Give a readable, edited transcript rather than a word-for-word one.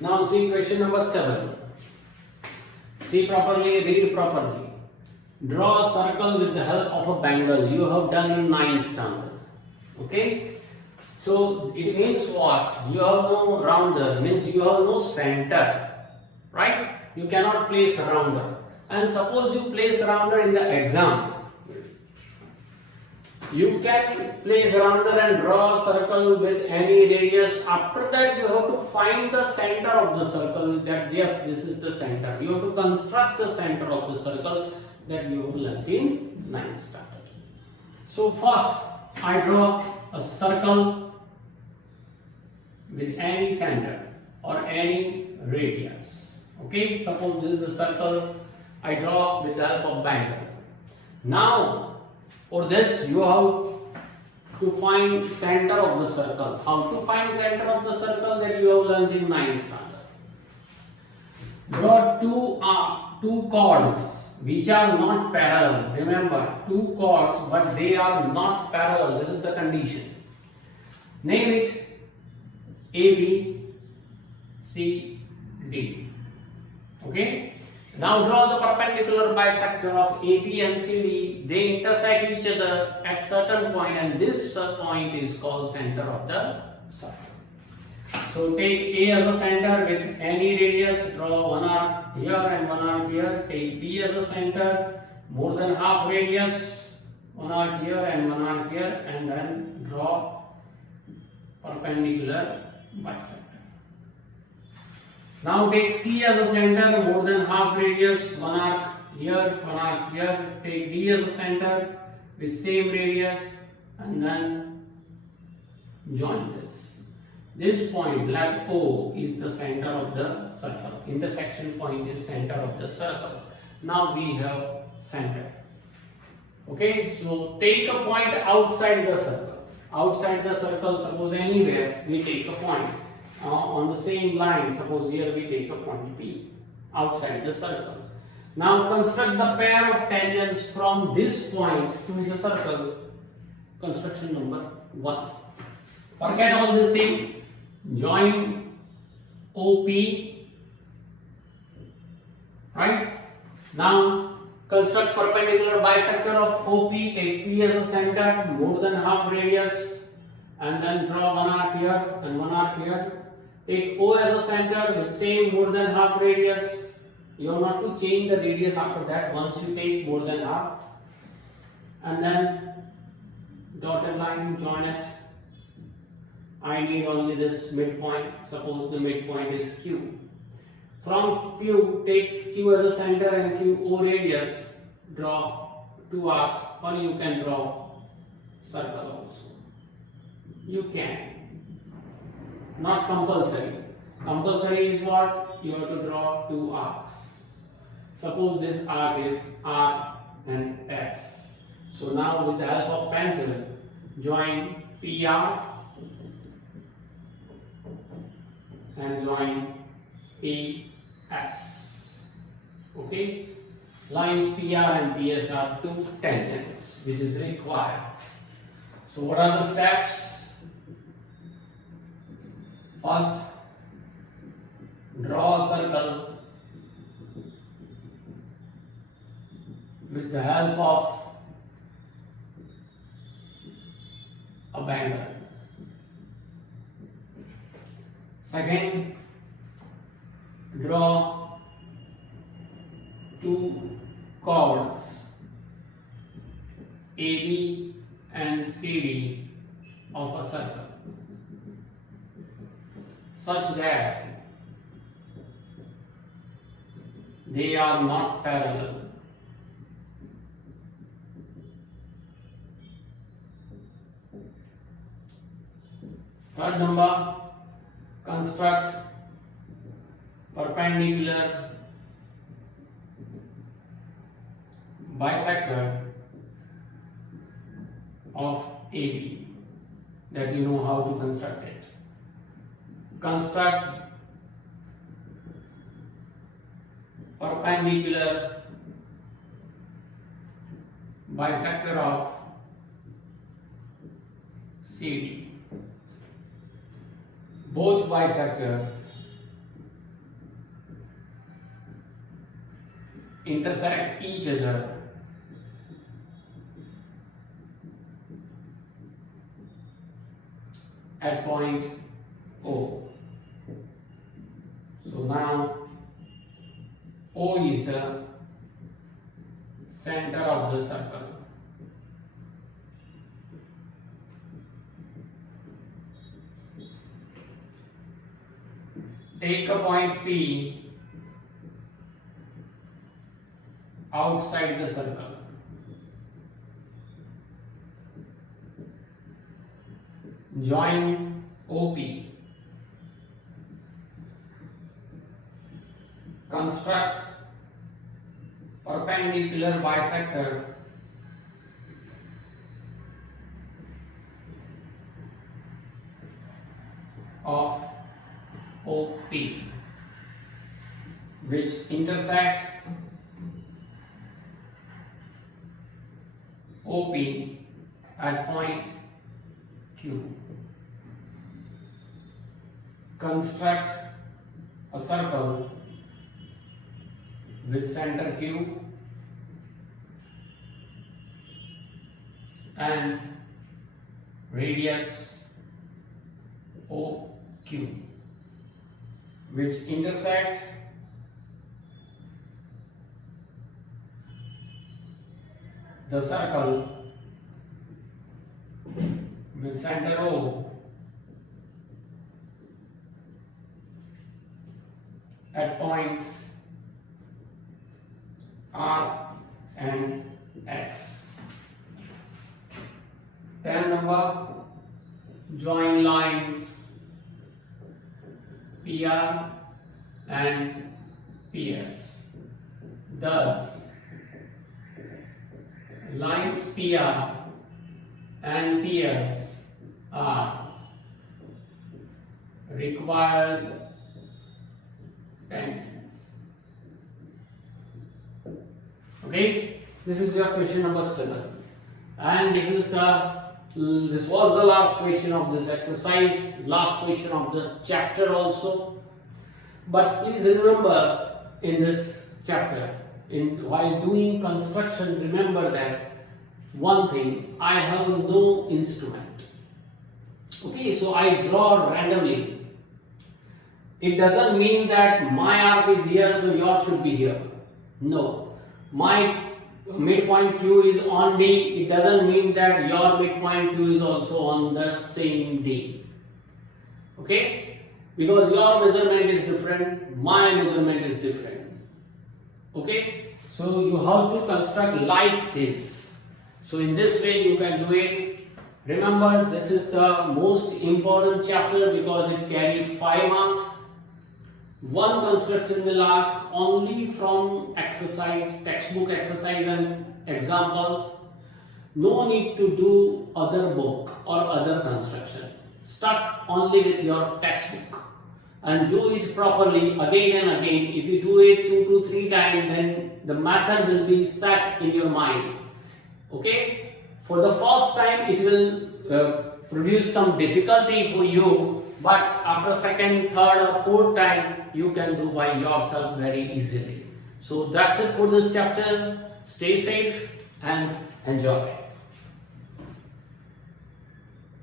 Now see question number 7. See properly, read properly. Draw a circle with the help of a bangle. You have done in 9th standard. Okay? So it means what? You have no rounder, means you have no center. Right? You cannot place a rounder. And suppose you place a rounder in the exam. You can place a rounder and draw a circle with any radius. After that, you have to find the center of the circle. That yes, this is the center. You have to construct the center of the circle that you have learnt in 9th standard. So first, I draw a circle with any center or any radius. Okay, suppose this is the circle I draw with the help of bangle. Now, for this, you have to find center of the circle. How to find center of the circle that you have learned in 9th standard? Draw two chords which are not parallel. Remember, two chords, but they are not parallel. This is the condition. Name it A, B, C, D. Okay. Now draw the perpendicular bisector of AB and CD. They intersect each other at certain point, and this point is called center of the circle. So take A as a center with any radius. Draw one arc here and one arc here. Take B as a center, more than half radius. One arc here and one arc here, and then draw perpendicular bisector. Now take C as a center, more than half radius, one arc here, one arc here. Take D as a center with same radius, and then join this. This point, let O, is the center of the circle. Intersection point is center of the circle. Now we have center. Okay, so take a point outside the circle. Outside the circle, suppose anywhere, we take a point. On the same line, suppose here we take a point P outside the circle. Now construct the pair of tangents from this point to the circle. Construction number 1. Forget all this thing. Join OP. Right? Now construct perpendicular bisector of OP. Take P as a center, more than half radius, and then draw one arc here and one arc here. Take O as a center with same more than half radius. You have not to change the radius after that once you take more than half. And then dotted line, join it. I need only this midpoint. Suppose the midpoint is Q. From Q, take Q as a center and QO radius. Draw two arcs, or you can draw circle also. You can. Not compulsory. Compulsory is what? You have to draw two arcs. Suppose this arc is R and S. So now with the help of pencil, join PR and join PS. Okay? Lines PR and PS are two tangents which is required. So what are the steps? First, draw a circle with the help of a bangle. Second, draw two chords AB and CD of a circle, such that they are not parallel. Third number, construct perpendicular bisector of AB, that you know how to construct it. Construct perpendicular bisector of CD. Both bisectors intersect each other at point O. So now O is the center of the circle. Take a point P outside the circle. Join OP. Construct perpendicular bisector of OP which intersect OP at point Q. Construct a circle with center Q and radius OQ which intersect the circle with center O at points R and S. 10 number, join lines PR and PS. Thus, lines PR and PS are required tangents. Okay, this is your question number 7, and this was the last question of this exercise, last question of this chapter also. But please remember, in this chapter, while doing construction, remember that one thing: I have no instrument. Okay, so I draw randomly. It doesn't mean that my arc is here, so yours should be here. No, my midpoint Q is on D. It doesn't mean that your midpoint Q is also on the same D. Okay, because your measurement is different, my measurement is different. Okay, so you have to construct like this. So in this way you can do it. Remember, this is the most important chapter because it carries 5 marks. One construction will ask only from exercise, textbook exercise and examples. No need to do other book or other construction. Stuck only with your textbook and do it properly again and again. If you do it 2 to 3 times, then the method will be set in your mind. Okay, for the first time it will produce some difficulty for you, but after second, third or fourth time you can do by yourself very easily. So that's it for this chapter. Stay safe and enjoy.